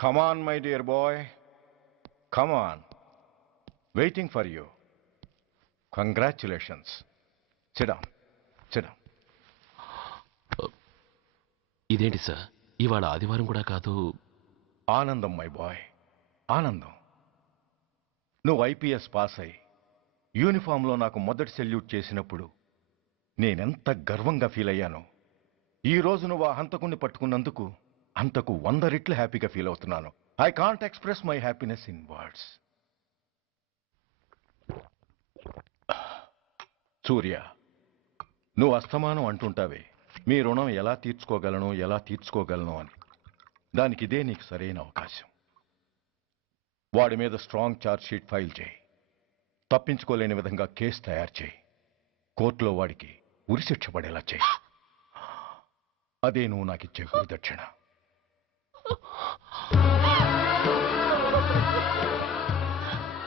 Come on, my dear boy. Come on. Waiting for you. Congratulations. Sit down. Sit down. ఇదేంటి sir ఇవాళ ఆదివారం కూడా కాదు. ఆనందం మై బాయ్, ఆనందం. నువ్వు ఐపీఎస్ పాస్ అయి యూనిఫామ్లో నాకు మొదటి సెల్యూట్ చేసినప్పుడు నేనెంత గర్వంగా ఫీల్ అయ్యానో, ఈ రోజు నువ్వు ఆ హంతకుణ్ణి పట్టుకున్నందుకు అంతకు 100 రెట్లు హ్యాపీగా ఫీల్ అవుతున్నాను. I can't express my happiness in words. Surya, నువ్వు అస్తమానం అంటుంటావే మీ రుణం ఎలా తీర్చుకోగలను అని. దానికి ఇదే నీకు సరైన అవకాశం. వాడి మీద స్ట్రాంగ్ ఛార్జ్ షీట్ ఫైల్ చేయి. తప్పించుకోలేని విధంగా కేసు తయారు చేయి. కోర్టులో వాడికి ఉరిశిక్ష పడేలా చేయి. అదే నువ్వు నాకిచ్చే గురుదక్షిణ.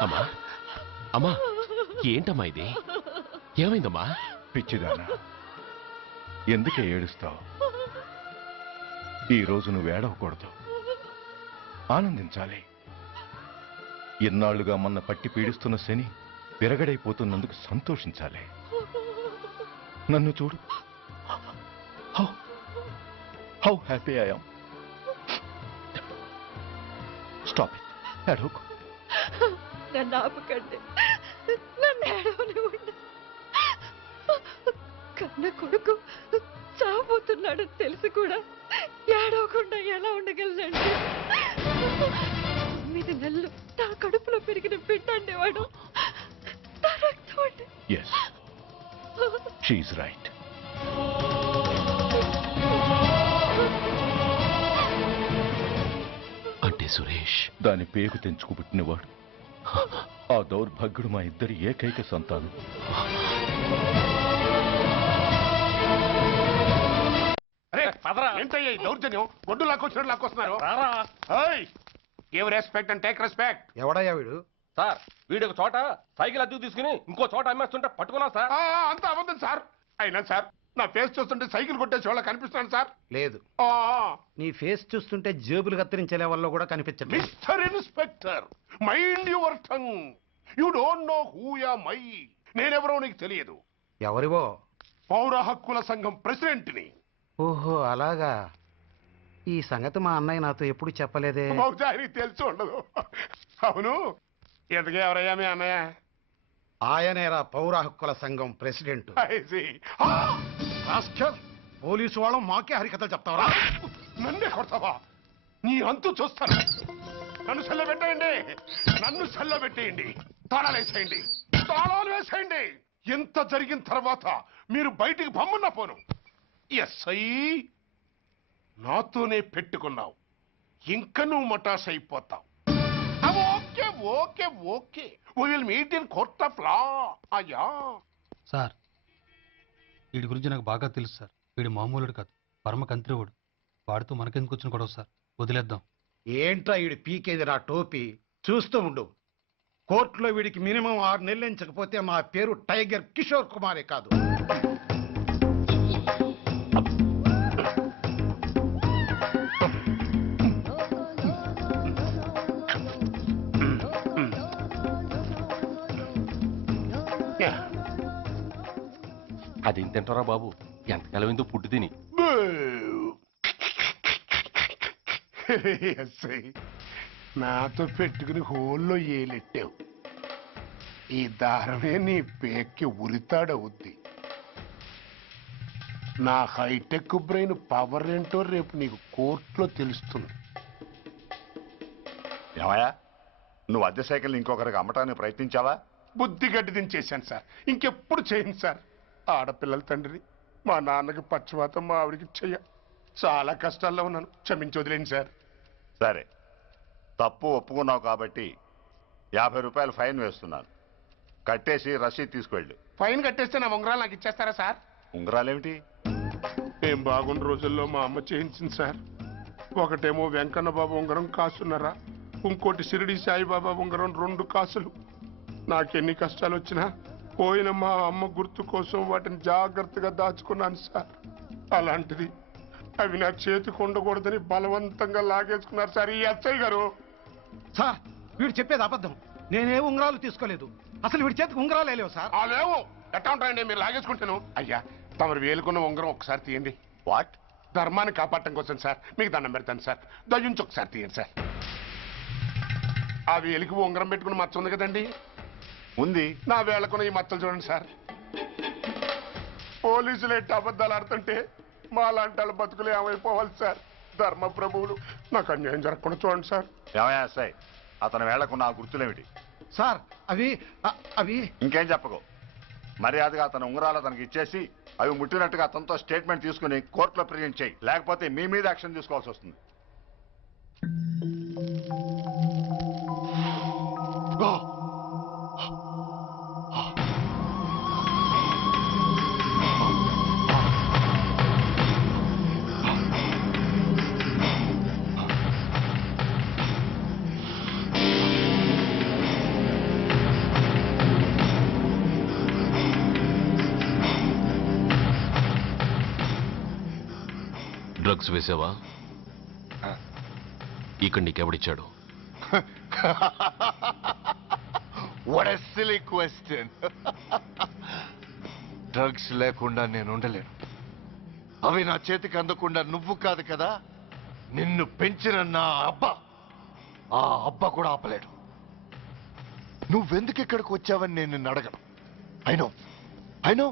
అమ్మా అమ్మా, ఏంటమ్మా ఇది? ఏమైందమ్మా? పిచ్చిదానా, ఎందుకే ఏడుస్తావు? ఈరోజు నువ్వు ఏడవకూడదు, ఆనందించాలి. ఇన్నాళ్లుగా మన పట్టి పీడిస్తున్న శని విరగడైపోతున్నందుకు సంతోషించాలి. నన్ను చూడు, how happy I am. Stop it, ఏడవకు. నన్ను ఆపకండి, నన్ను ఏడవనివ్వండి. కన్న కొడుకు చావబోతున్నాడు తెలిసి కూడా ఏడవకుండా ఎలా ఉండగలనండి? 9 నెలలు నా కడుపులో పెరిగిన బిడ్డండి వాడు. నా రక్తం అండి. Yes, she is right. అంటే సురేష్ దాని పేగు తెంచుకు పుట్టినవాడు. ఆ దౌర్భాగ్యుడు మా ఇద్దరి ఏకైక సంతానం. ఏంటయ్యా దౌర్జన్యం? గొడ్డు లాక్కొచ్చినట్టు లాక్కొస్తున్నారు. Give respect and take respect. ఎవడయ్యా వీడు? సార్, వీడు ఒక చోట సైకిల్ అద్దెకు తీసుకుని ఇంకో చోట అమ్మేస్తుంటే పట్టుకున్నా సార్. అంత అబద్ధం సార్. అయినా సార్, నా ఫేస్ చూస్తుంటే సైకిల్ కొట్టేసి వాళ్ళ కనిపిస్తున్నాను సార్. లేదు, నీ ఫేస్ చూస్తుంటే జేబులు కత్తిరించే లెవెల్లో కూడా కనిపించదు. Mister inspector, mind your tongue. You don't know who am I. నేనెవరో నీకు తెలియదు. ఎవరివో? పౌర హక్కుల సంఘం ప్రెసిడెంట్ని. ఓహో, అలాగా. ఈ సంగతి మా అన్నయ్య నాతో ఎప్పుడు చెప్పలేదే. బహుశా ఆయనకి తెలిసి ఉండదు. అవును, ఎందుకే ఎవరయ్యా మీ అన్నయ్య? ఆయనేరా పౌర హక్కుల సంఘం ప్రెసిడెంట్. పోలీసు వాళ్ళం మాకే హరికథలు చెప్తావరా? నన్నే కొడతావా? నీ అంతు చూస్తాను. నన్ను సెల్లబెట్టేయండి, నన్ను సెల్లబెట్టేయండి. తాళాలు వేసేయండి, తాళాలు వేసేయండి. ఎంత జరిగిన తర్వాత మీరు బయటికి పంపన్న పోను. ఎస్ఐ, నాతోనే పెట్టుకున్నావు, ఇంకా నువ్వు మటాస్ అయిపోతావు. Okay okay okay, we will meet in court of law. అయ్యా సార్, వీడి గురించి నాకు బాగా తెలుసు సార్. వీడు మామూలుడు కాదు, పరమ కంత్రివుడు. వాడితో మనకెందుకు వచ్చిన గొడవ సార్? వదిలేద్దాం. ఏంట్రా వీడి పీకేది నా టోపీ? చూస్తూ ఉండు. కోర్టులో వీడికి మినిమం 6 నెలలు ఎంచకపోతే మా పేరు టైగర్ కిషోర్ కుమారే కాదు. అదేం తింటారా బాబు? ఎంతకాలం ఏందో పుట్టి తిని. ఎస్ఐ, నాతో పెట్టుకుని హోల్లో ఏలెట్టావు. ఈ దారమే నీ పేక్కి ఉరితాడవుద్ది. నా హైటెక్ బ్రెయిన్ పవర్ ఏంటో రేపు నీకు కోర్టులో తెలుస్తుంది. ఏమయ్యా, నువ్వు అద్దె సైకిల్ ఇంకొకరికి అమ్మటానికి ప్రయత్నించావా? బుద్ధి గడ్డి దించేశాను సార్, ఇంకెప్పుడు చేయను సార్. ఆడపిల్లల తండ్రి, మా నాన్నకి పక్షవాతం, మా ఆవిడికి చెయ్య. చాలా కష్టాల్లో ఉన్నాను, క్షమించి వదిలేండి సార్. సరే, తప్పు ఒప్పుకున్నావు కాబట్టి 50 రూపాయలు ఫైన్ వేస్తున్నాను. కట్టేసి రసీదు తీసుకువెళ్ళు. ఫైన్ కట్టేస్తే నా ఉంగరాలు నాకు ఇచ్చేస్తారా సార్? ఉంగరాలేమిటి? ఏం బాగున్న రోజుల్లో మా అమ్మ చేయించింది సార్. ఒకటేమో వెంకన్న బాబు ఉంగరం కాసున్నరా, ఇంకోటి షిరిడి సాయిబాబా ఉంగరం 2 కాసులు. నాకెన్ని కష్టాలు వచ్చినా పోయిన మా అమ్మ గుర్తు కోసం వాటిని జాగ్రత్తగా దాచుకున్నాను సార్. అలాంటిది అవి నా చేతికి ఉండకూడదని బలవంతంగా లాగేసుకున్నారు సార్ ఈ ఎస్ఐ గారు. సార్ వీడు చెప్పేది అబద్ధం. నేనే ఉంగరాలు తీసుకోలేదు. అసలు వీడి చేతికి ఉంగరాలే లేవు సార్. ఆ లేవు ఎట్టా ఉంటాయండి మీరు లాగేసుకుంటాను. అయ్యా తమరు వేలుకున్న ఉంగరం ఒకసారి తీయండి. వాట్? ధర్మాన్ని కాపాడటం కోసం సార్, మీకు దండం పెడతాను సార్. దయ్యుంచి ఒకసారి తీయండి సార్. ఆ వేలికి ఉంగరం పెట్టుకుని మచ్చ ఉంది కదండి, ఉంది. నా వేళకున్న ఈ మచ్చలు చూడండి సార్. పోలీసులు ఎట్టి అబద్ధాలు ఆడుతుంటే మా లాంటి వాళ్ళ బతుకులు ఏమైపోవాలి సార్. ధర్మ ప్రభువులు నాకు అన్యాయం జరగకుండా చూడండి సార్. ఏమయ్యా సార్, అతని వేళకున్న ఆ గుర్తులేమిటి? సార్ అవి అవి ఇంకేం చెప్పకు. మర్యాదగా అతని ఉంగరాలు అతనికి ఇచ్చేసి అవి ముట్టినట్టుగా అతనితో స్టేట్మెంట్ తీసుకుని కోర్టులో ప్రజెంట్ చేయి. లేకపోతే మీ మీద యాక్షన్ తీసుకోవాల్సి వస్తుంది. డ్రగ్స్ వేసావా? ఇక్కడ నీకెవడిచ్చాడు? What a silly question. Drugs లేకుండా నేను ఉండలేను. అవి నా చేతికి అందకుండా నువ్వు కాదు కదా, నిన్ను పెంచిన నా అబ్బా, ఆ అబ్బా కూడా ఆపలేడు. నువ్వెందుకు ఇక్కడికి వచ్చావని నేను నిన్ను అడగను. అయినో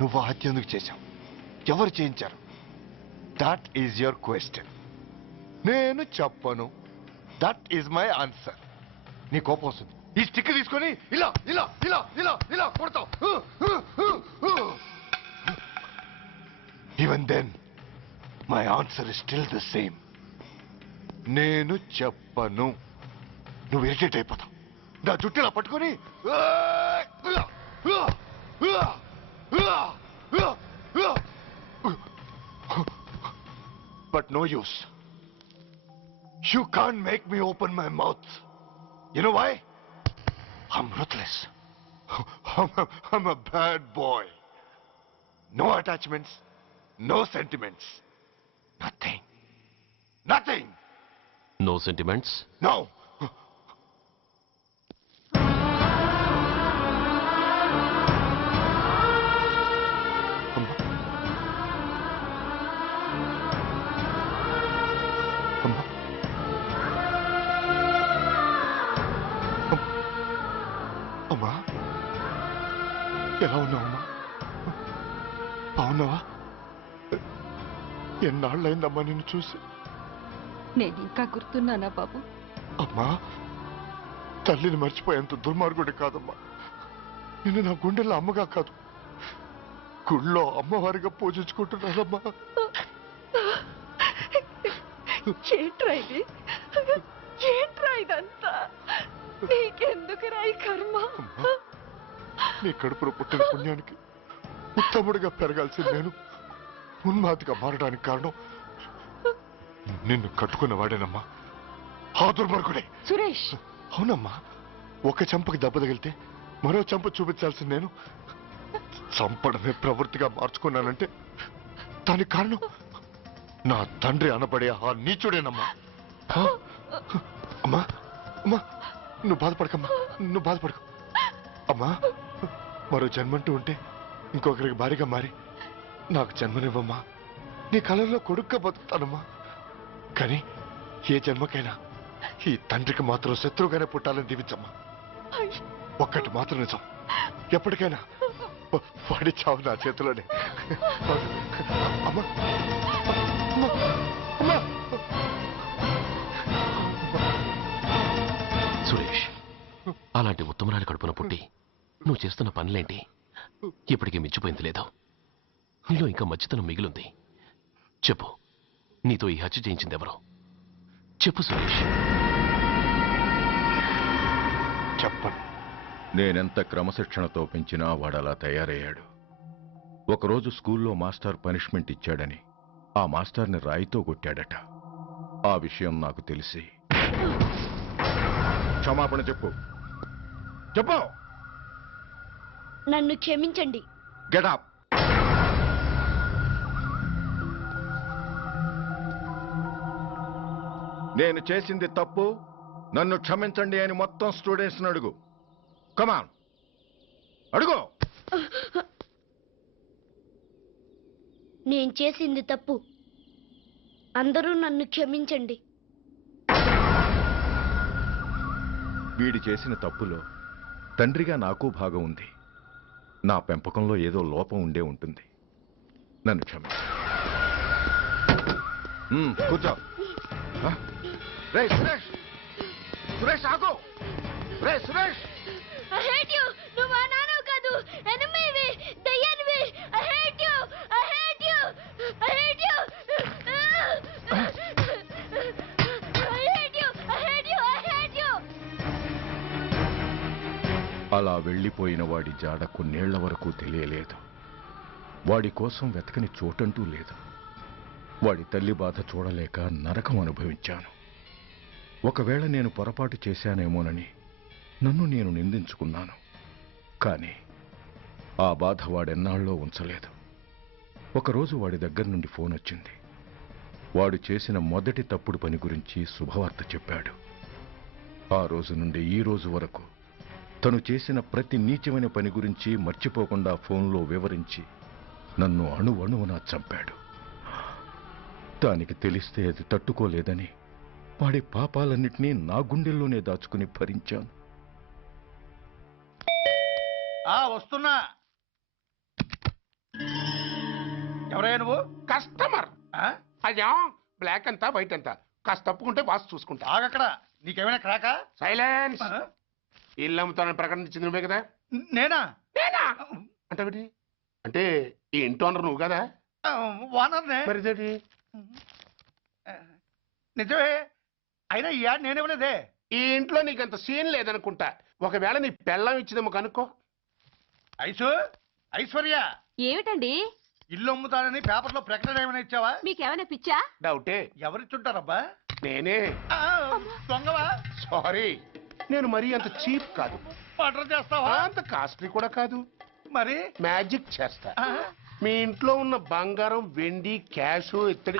నువ్వు హత్య ఎందుకు చేశావు, ఎవరు చేయించారు? That is your question. నేను చెప్పను. That is my answer. నీ కోపం వస్తుంది, ఈ స్టిక్ తీసుకొని ఇలా ఇలా ఇలా ఇలా ఇలా కొడతావు. Even then my answer is still the same. నేను చెప్పను. నువ్వు ఇరిటేట్ అయిపోతావు. నా జుట్టిలా పట్టుకొని but no use. You can't make me open my mouth. You know why? I'm ruthless. I'm a bad boy. No attachments, no sentiments. Nothing. Nothing. No sentiments? No. అమ్మా, ఎలా ఉన్నావమ్మా? బాగున్నావా? ఎన్నాళ్ళైందమ్మా నిన్ను చూసి? నేను ఇంకా గుర్తున్నానా బాబు? అమ్మా, తల్లిని మర్చిపోయేంత దుర్మార్గుడి కాదమ్మా. నిన్ను నా గుండెల్లో అమ్మగా కాదు, గుళ్ళో అమ్మవారిగా పూజించుకుంటున్నానమ్మా. ఏంట్రా ఇది? ఏంట్రా ఇదంతా? నీకెందుకు రాయి కర్మ? నీ కడుపులో పుట్టిన పుణ్యానికి ఉత్తముడిగా పెరగాల్సిన నేను ఉన్మాదిగా మారడానికి కారణం నిన్ను కట్టుకున్న వాడేనమ్మా, ఆ దుర్మార్గుడే. సురేష్! అవునమ్మా, ఒక చంపకి దెబ్బ తగిలితే మరో చంప చూపించాల్సిన నేను చంపడమే ప్రవృత్తిగా మార్చుకున్నానంటే దానికి కారణం నా తండ్రి అనబడే ఆ నీచుడేనమ్మా. అమ్మా అమ్మా, నువ్వు బాధపడకమ్మా, నువ్వు బాధపడకు. అమ్మా, మరో జన్మంటూ ఉంటే ఇంకొకరికి భారీగా మారి నాకు జన్మనివ్వమ్మా. నీ కళల్లో కొడుగ్గా బతుకుతానమ్మా. కానీ ఏ జన్మకైనా ఈ తండ్రికి మాత్రం శత్రువుగానే పుట్టాలని దీవించమ్మా. ఒక్కటి మాత్రం నిజం, ఎప్పటికైనా వాడి చావు నా చేతిలోనే. అమ్మా అమ్మా అమ్మా. సురేష్, అలాంటి ఉత్తమరాలి కడుపున పుట్టి నువ్వు చేస్తున్న పనులేంటి? ఇప్పటికీ మించిపోయింది లేదా? నీలో ఇంకా మంచితనం మిగిలింది. చెప్పు, నీతో ఈ హత్య చేయించింది ఎవరు? చెప్పు సురేష్. చెప్పను. నేనెంత క్రమశిక్షణతో పెంచినా వాడలా తయారయ్యాడు. ఒకరోజు స్కూల్లో మాస్టర్ పనిష్మెంట్ ఇచ్చాడని ఆ మాస్టర్ని రాయితో కొట్టాడట. ఆ విషయం నాకు తెలిసి క్షమాపణ చెప్పు. చెప్పు. నన్ను క్షమించండి. Get up. నేను చేసింది తప్పు, నన్ను క్షమించండి అని మొత్తం స్టూడెంట్స్ని అడుగు. కమాన్, అడుగు. నేను చేసింది తప్పు, అందరూ నన్ను క్షమించండి. వీడి చేసిన తప్పులో తండ్రిగా నాకు భాగం ఉంది. నా పెంపకంలో ఏదో లోపం ఉండే ఉంటుంది. నన్ను క్షమించు. కూర్చో. రే సురేష్, సురేష్ ఆగు. రే సురేష్, I hate you. నువ్వు మా నాన్నవు కాదు, ఎనిమివి, దయ్యానివి. I hate you. I hate you. I hate you. I hate you. I hate you. I hate you. అలా వెళ్ళిపోయిన వాడి జాడ కొన్నేళ్ల వరకు తెలియలేదు. వాడి కోసం వెతకని చోటంటూ లేదు. వాడి తల్లి బాధ చూడలేక నరకం అనుభవించాను. ఒకవేళ నేను పొరపాటు చేశానేమోనని నన్ను నేను నిందించుకున్నాను. కానీ ఆ బాధ వాడెన్నాళ్ళలో ఉంచలేదు. ఒకరోజు వాడి దగ్గర నుండి ఫోన్ వచ్చింది. వాడు చేసిన మొదటి తప్పుడు పని గురించి శుభవార్త చెప్పాడు. ఆ రోజు నుండి ఈ రోజు వరకు తను చేసిన ప్రతి నీచమైన పని గురించి మర్చిపోకుండా ఫోన్లో వివరించి నన్ను అణువణువునా చంపాడు. దానికి తెలిస్తే అది తట్టుకోలేదని వాడి పాపాలన్నిటినీ నా గుండెల్లోనే దాచుకుని భరించాను. వస్తున్నా. ఎవరయ్యా నువ్వు? కస్టమర్. అయ్యా, బ్లాక్ అంతా వైట్ అంతా కాస్త తప్పుకుంటే బాస్ చూసుకుంటా. ఆగక్కడ. నీకేమైనా క్రాకా? సైలెన్స్. ఇల్లు అమ్ముతానని ప్రకటించింది నువ్వే కదా? నేనా? నేనా అంటే అంటే ఈ ఇంటి ఓనర్ నువ్వు కదా? ఓనర్నే. మరి ఇదేంటి? నిజమే. అయినా ఈ యాడ్ నేనేమలేదే. ఈ ఇంట్లో నీకంత సీన్ లేదనుకుంటా. ఒకవేళ నీ పెళ్ళం ఇచ్చిందేమో కనుక్కో. ఐశ్వర్య, ఏమిటండి? ఇల్లు అమ్ముతానని పేపర్లో ప్రకటన ఏమైనా ఇచ్చావా? మీకేమైనా పిచ్చా? డౌటే. ఎవరిచ్చుంటారబ్బా? నేనే. దొంగవా? సారీ, నేను మరీ అంత చీప్ కాదు. మర్డర్ చేస్తావా? అంత కాస్ట్లీ కూడా కాదు. మరి మ్యాజిక్ చేస్తా. మీ ఇంట్లో ఉన్న బంగారం, వెండి, క్యాష్, ఇత్తడి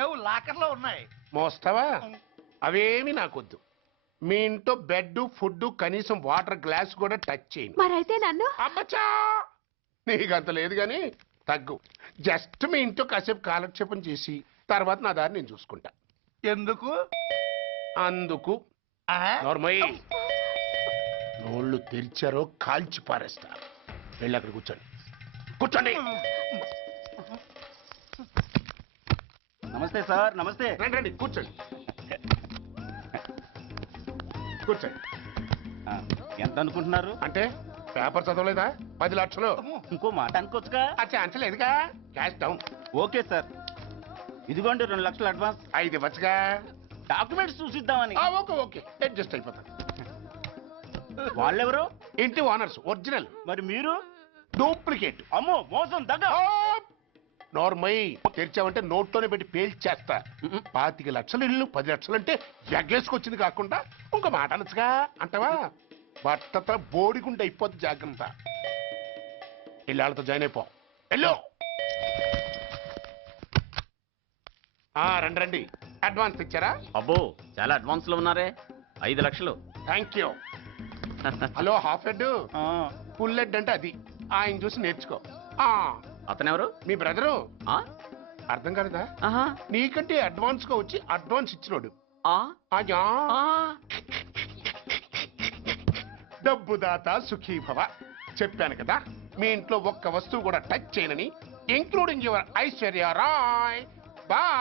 లేవు, లాకర్లో ఉన్నాయి. మోస్తావా? అవేమి నాకొద్దు. మీ ఇంట్లో బెడ్, ఫుడ్, కనీసం వాటర్ గ్లాస్ కూడా టచ్ చేయను. మరైతే నన్ను అబ్బచ్చా, నీకంత లేదు గాని తగ్గు. జస్ట్ మీ ఇంట్లో కాసేపు కాలక్షేపం చేసి తర్వాత నా దారి నేను చూసుకుంటా. ఎందుకు? అందుకు. నోర్మయ్య, నోళ్ళు తెరిచారో కాల్చి పారేస్తా. వెళ్ళి అక్కడ కూర్చోండి. కూర్చోండి. నమస్తే సార్. నమస్తే. రండి రండి, కూర్చోండి. కూర్చోండి. ఎంత అనుకుంటున్నారు? అంటే పేపర్ చదవలేదా? 10 లక్షలు. ఇంకో మాట అనుకోవచ్చుగా. ఆ ఛాన్స్ లేదుగా. Cash down. ఓకే సార్, ఇదిగోండి 2 లక్షలు అడ్వాన్స్. 5 ఇవ్వచ్చుగా. డాక్యుమెంట్స్ చూసిద్దామని. ఓకే ఓకే, అడ్జస్ట్ అయిపోతాను. వాళ్ళెవరు? ఇంటి ఓనర్స్. ఒరిజినల్. మరి మీరు? డూప్లికేట్. అమ్మో, మోసం, దగ్గర. నోర్మై, తెరిచావంటే నోట్లోనే పెట్టి పేల్చేస్తా. 25 లక్షలు ఇల్లు 10 లక్షలు అంటే ఎగ్గేసుకొచ్చింది కాకుండా ఇంకో మాట అనొచ్చుగా. అంటావా? బట్టతో బోడిగుండి అయిపోద్ది. జాగ్రత్త. ఇళ్ళతో జాయిన్ అయిపో. వెళ్ళు. రండి రండి. అడ్వాన్స్ ఇచ్చారా? అబ్బో, చాలా అడ్వాన్స్ లో ఉన్నారే. 5 లక్షలు. Thank you. Hello, half head. Full head అంటే అది. ఆయన చూసి నేర్చుకో. అతనెవరు? మీ బ్రదరు. అర్థం కాలేదా? నీకంటే అడ్వాన్స్ గా వచ్చి అడ్వాన్స్ ఇచ్చినోడు. డబ్బు దాత సుఖీభవ. చెప్పాను కదా, మీ ఇంట్లో ఒక్క వస్తువు కూడా టచ్ చేయనని, ఇంక్లూడింగ్ యువర్ ఐశ్వర్య రాయ్. బా